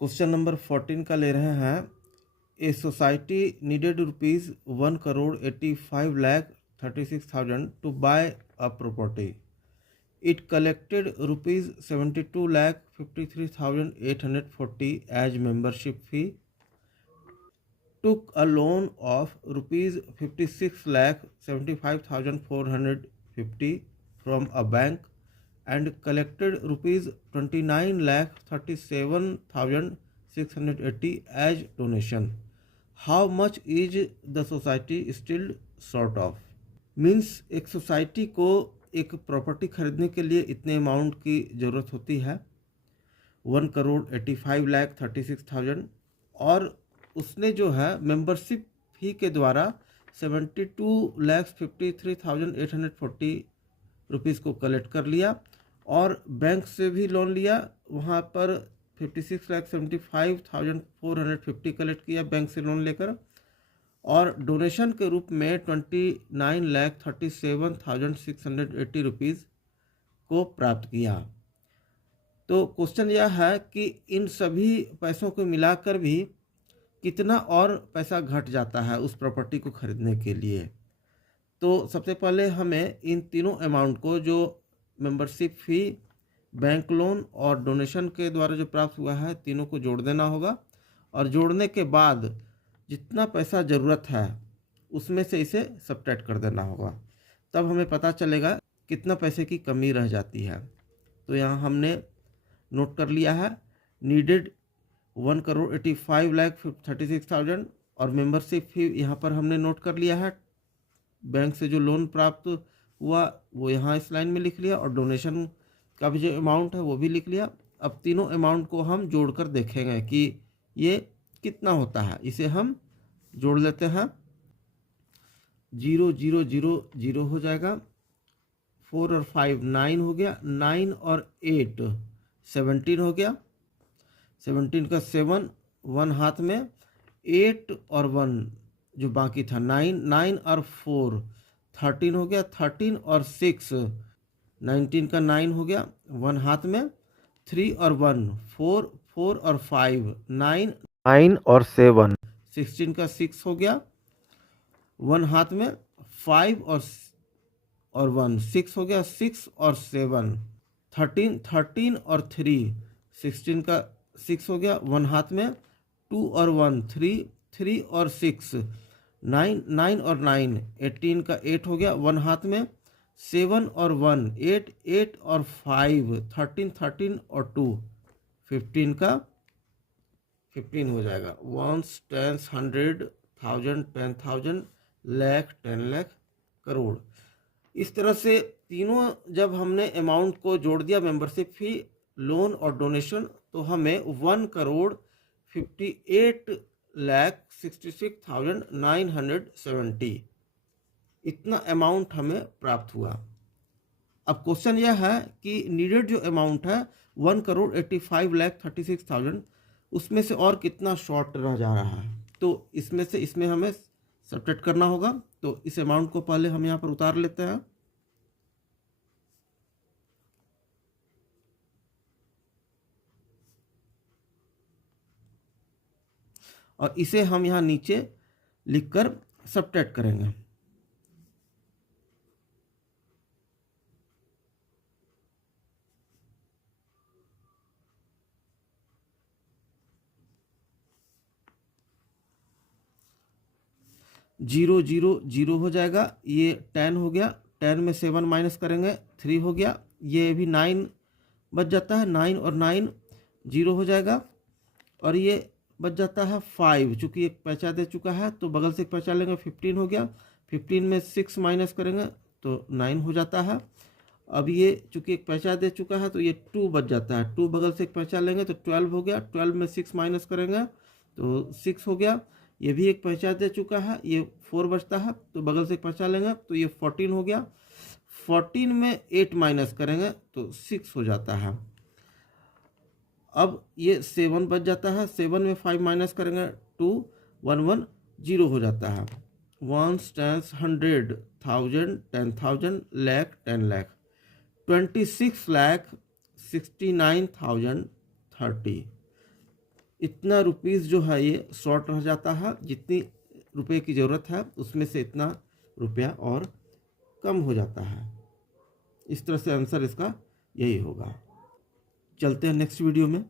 Question number 14 का ले रहे हैं। A society needed rupees 1,85,36,000 to buy a property. It collected rupees 72,53,840 as membership fee, took a loan of rupees 56,75,450 from a bank and collected rupees 29,37,680 as donation. How much is the society still short of? Means एक society को एक property खरीदने के लिए इतने amount की ज़रूरत होती है 1,85,36,000 और उसने जो है मेंबरशिप फी के द्वारा 72,53,840 रुपीज़ को कलेक्ट कर लिया और बैंक से भी लोन लिया, वहाँ पर 56,75,450 कलेक्ट किया बैंक से लोन लेकर और डोनेशन के रूप में 29,37,680 रुपीज़ को प्राप्त किया। तो क्वेश्चन यह है कि इन सभी पैसों को मिलाकर भी कितना और पैसा घट जाता है उस प्रॉपर्टी को खरीदने के लिए। तो सबसे पहले हमें इन तीनों अमाउंट को, जो मेंबरशिप फ़ी, बैंक लोन और डोनेशन के द्वारा जो प्राप्त हुआ है, तीनों को जोड़ देना होगा और जोड़ने के बाद जितना पैसा ज़रूरत है उसमें से इसे सब्ट्रैक्ट कर देना होगा, तब हमें पता चलेगा कितना पैसे की कमी रह जाती है। तो यहाँ हमने नोट कर लिया है नीडेड 1,85,36,000 और मेंबरशिप फी यहाँ पर हमने नोट कर लिया है। बैंक से जो लोन प्राप्त हुआ वो यहाँ इस लाइन में लिख लिया और डोनेशन का भी जो अमाउंट है वो भी लिख लिया। अब तीनों अमाउंट को हम जोड़कर देखेंगे कि ये कितना होता है। इसे हम जोड़ लेते हैं, 0 0 0 0 हो जाएगा, 4 और 5 9 हो गया, 9 और 8 17 हो गया, 17 का 7 1 हाथ में, 8 और 1 जो बाकी था 9 9 और 4 13 हो गया, 13 और 6 19 का 9 हो गया 1 हाथ में, 3 और 1 4 4 और 5 9 9 और 7 16 का 6 हो गया 1 हाथ में, 5 और 1 6 हो गया, 6 और 7 13 13 और 3 16 का 6 हो गया 1 हाथ में, 2 और 1 3 3 और 6 9 9 और 9 18 का 8 हो गया 1 हाथ में, 7 और 1 8 8 और 5 13 13 और 2 15 का 15 हो जाएगा। 1 10 100 1000 10,000 लाख 10 लाख करोड़। इस तरह से तीनों जब हमने अमाउंट को जोड़ दिया, मेंबरशिप फी, लोन और डोनेशन, तो हमें 1,58,66,970 इतना अमाउंट हमें प्राप्त हुआ। अब क्वेश्चन यह है कि नीडेड जो अमाउंट है 1,85,36,000 उसमें से और कितना शॉर्ट रह जा रहा है, तो इसमें से इसमें हमें सब्ट्रैक्ट करना होगा। तो इस अमाउंट को पहले हम यहाँ पर उतार लेते हैं और इसे हम यहाँ नीचे लिखकर सब्ट्रैक्ट करेंगे। जीरो जीरो जीरो हो जाएगा, ये 10 हो गया, 10 में 7 माइनस करेंगे 3 हो गया, ये भी 9 बच जाता है, 9 और 9 0 हो जाएगा और ये बच जाता है 5, चूँकि एक पैसा दे चुका है तो बगल से एक पैसा लेंगे 15 हो गया, 15 में 6 माइनस करेंगे तो 9 हो जाता है। अब ये चूँकि एक पैसा दे चुका है तो ये 2 बच जाता है, 2 बगल से एक पैसा लेंगे तो 12 हो गया, 12 में 6 माइनस करेंगे तो 6 हो गया, ये भी एक पैसा दे चुका है, ये 4 बचता है तो बगल से एक पैसा लेंगे तो ये 14 हो गया, 14 में 8 माइनस करेंगे तो 6 हो जाता है। अब ये 7 बच जाता है, 7 में 5 माइनस करेंगे 2 1 1 0 हो जाता है। 1 10 100 1000 10,000 लाख 10 लाख 26,69,030 इतना रुपीज़ जो है ये शॉर्ट रह जाता है, जितनी रुपए की ज़रूरत है उसमें से इतना रुपया और कम हो जाता है। इस तरह से आंसर इसका यही होगा। चलते हैं नेक्स्ट वीडियो में।